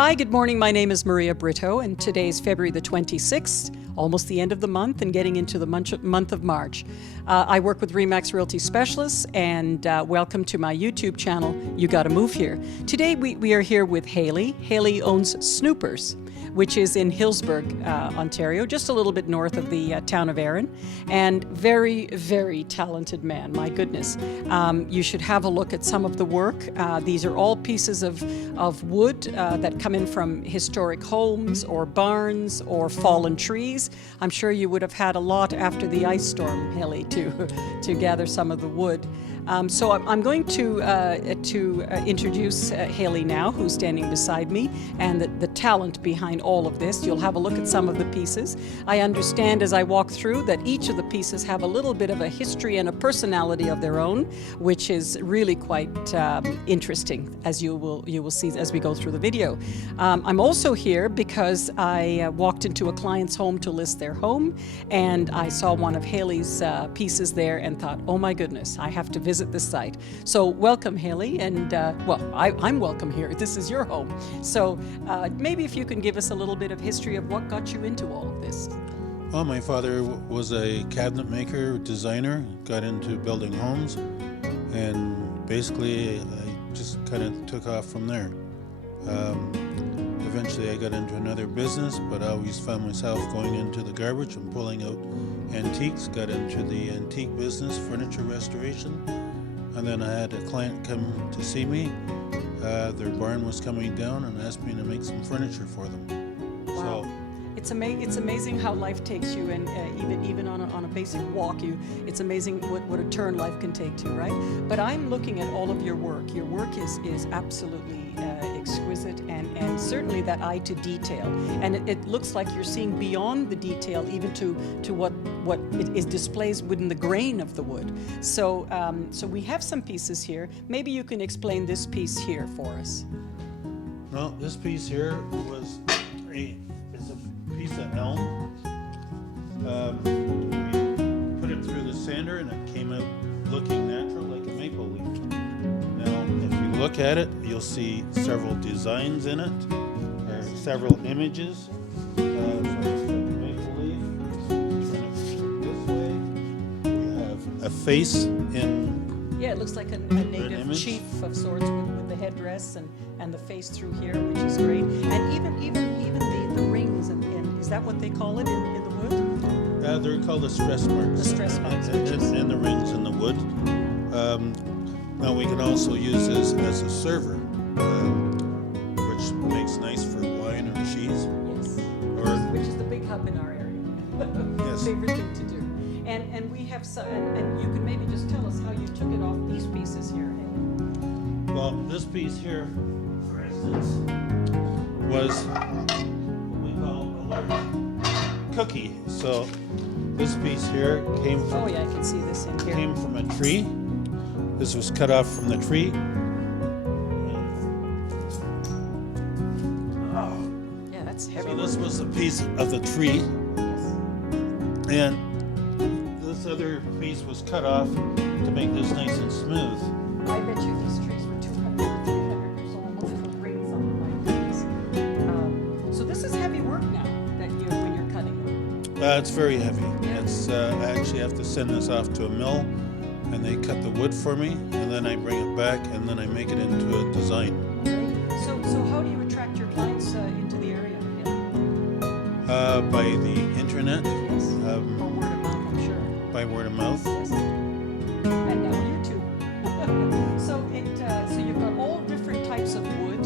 Hi, good morning. My name is Maria Britto, and today is February the 26th, almost the end of the month and getting into the month of March. I work with RE/MAX Realty Specialists, and welcome to my YouTube channel, You Gotta Move Here. Today we are here with Haley. Haley owns Snoopers, which is in Hillsburgh, Ontario, just a little bit north of the town of Erin, and very, very talented man, my goodness. You should have a look at some of the work. These are all pieces of wood that come in from historic homes or barns or fallen trees. I'm sure you would have had a lot after the ice storm, Haley, to gather some of the wood. So I'm going to introduce Haley now, who's standing beside me, and the talent behind all of this. You'll have a look at some of the pieces. I understand as I walk through that each of the pieces have a little bit of a history and a personality of their own, which is really quite interesting, as you will see as we go through the video. I'm also here because I walked into a client's home to list their home, and I saw one of Haley's pieces there and thought, oh my goodness, I have to visit this site. So welcome, Haley, and well, I'm welcome here. This is your home. So maybe if you can give us a little bit of history of what got you into all of this. Well, my father was a cabinet maker, designer, got into building homes, and basically I just kind of took off from there. Eventually I got into another business, but I always found myself going into the garbage and pulling out antiques, got into the antique business, furniture restoration, and then I had a client come to see me. Their barn was coming down and asked me to make some furniture for them. Wow. So, it's amazing how life takes you, and even on a basic walk, it's amazing what a turn life can take to, right? But I'm looking at all of your work. Your work is absolutely exquisite, and certainly that eye to detail. And it looks like you're seeing beyond the detail, even to what it is displays within the grain of the wood. So so we have some pieces here. Maybe you can explain this piece here for us. Well, this piece here is a piece of elm. We put it through the sander and it came out looking natural like a maple leaf. Now, if you look at it, you'll see several designs in it, or several images. So it's like a maple leaf. Turn it this way. We have a face in. Yeah, it looks like a native chief of sorts with the headdress and the face through here, which is great. And even the rings, and is that what they call it in the wood? They're called the stress marks. The stress marks. And the rings in the wood. Now we can also use this as a server, which makes nice for wine or cheese. Yes. Which is the big hub in our area. Yes. Favorite thing to do. And we have some, and you can maybe just tell us how you took it off these pieces here. Well, this piece here, for instance, was what we call a large cookie. So this piece here came from. Oh yeah, I can see this in here. Came from a tree. This was cut off from the tree. Yeah, that's heavy. So this was a piece of the tree, and this other piece was cut off to make this nice and smooth. I bet you these trees were 200 or 300 years old. Look at the rings on them, my goodness. So this is heavy work now when you're cutting them. It's very heavy. It's I actually have to send this off to a mill, and they cut the wood for me, and then I bring it back, and then I make it into a design. Right. So how do you attract your clients into the area? By the internet. Yes. Or word of mouth, I'm sure. By word of mouth. Yes. And now YouTube. So you've got all different types of wood.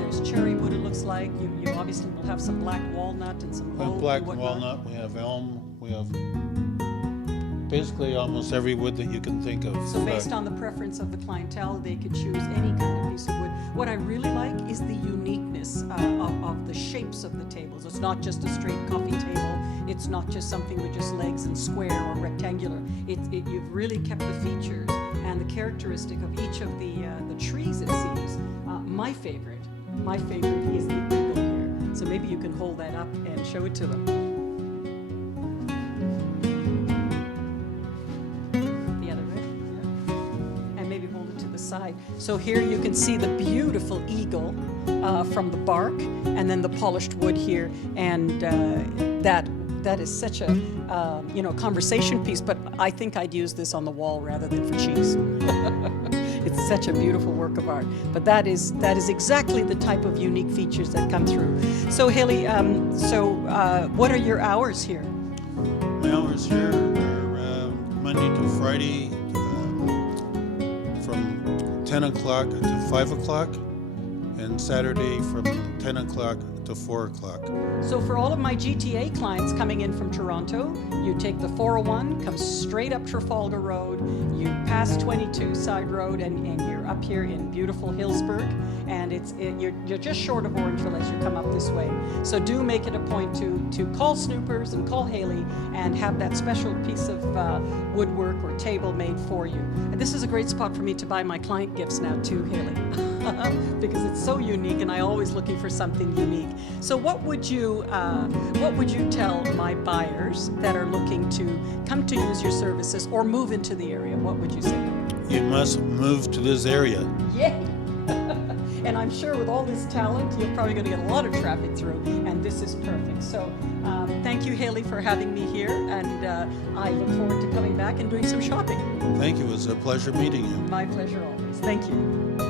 There's cherry wood, it looks like. You obviously will have some black walnut and some oak. Black walnut. We have elm. We have basically almost every wood that you can think of. So based on the preference of the clientele, they could choose any kind of piece of wood. What I really like is the uniqueness of the shapes of the tables. It's not just a straight coffee table. It's not just something with just legs and square or rectangular. You've really kept the features and the characteristic of each of the trees, it seems. My favorite is the eagle here. So maybe you can hold that up and show it to them. side. So here you can see the beautiful eagle from the bark, and then the polished wood here, and that is such a conversation piece. But I think I'd use this on the wall rather than for cheese. It's such a beautiful work of art. But that is exactly the type of unique features that come through. So Haley, what are your hours here? My hours here are Monday to Friday from 10 o'clock to 5 o'clock, and Saturday from 10 o'clock to 4 o'clock. So for all of my GTA clients coming in from Toronto, you take the 401, come straight up Trafalgar Road, you pass 22 Side Road, and you're up here in beautiful Hillsburgh, and you're just short of Orangeville as you come up this way. So do make it a point to call Snoopers and call Haley and have that special piece of woodwork or table made for you. And this is a great spot for me to buy my client gifts now too, Haley, because it's so unique, and I'm always looking for something unique. So what would you tell my buyers that are looking to come to use your services or move into the area? What would you say? You must move to this area. Yay! And I'm sure with all this talent, you're probably going to get a lot of traffic through, and this is perfect. So thank you, Haley, for having me here, and I look forward to coming back and doing some shopping. Thank you. It was a pleasure meeting you. My pleasure always. Thank you.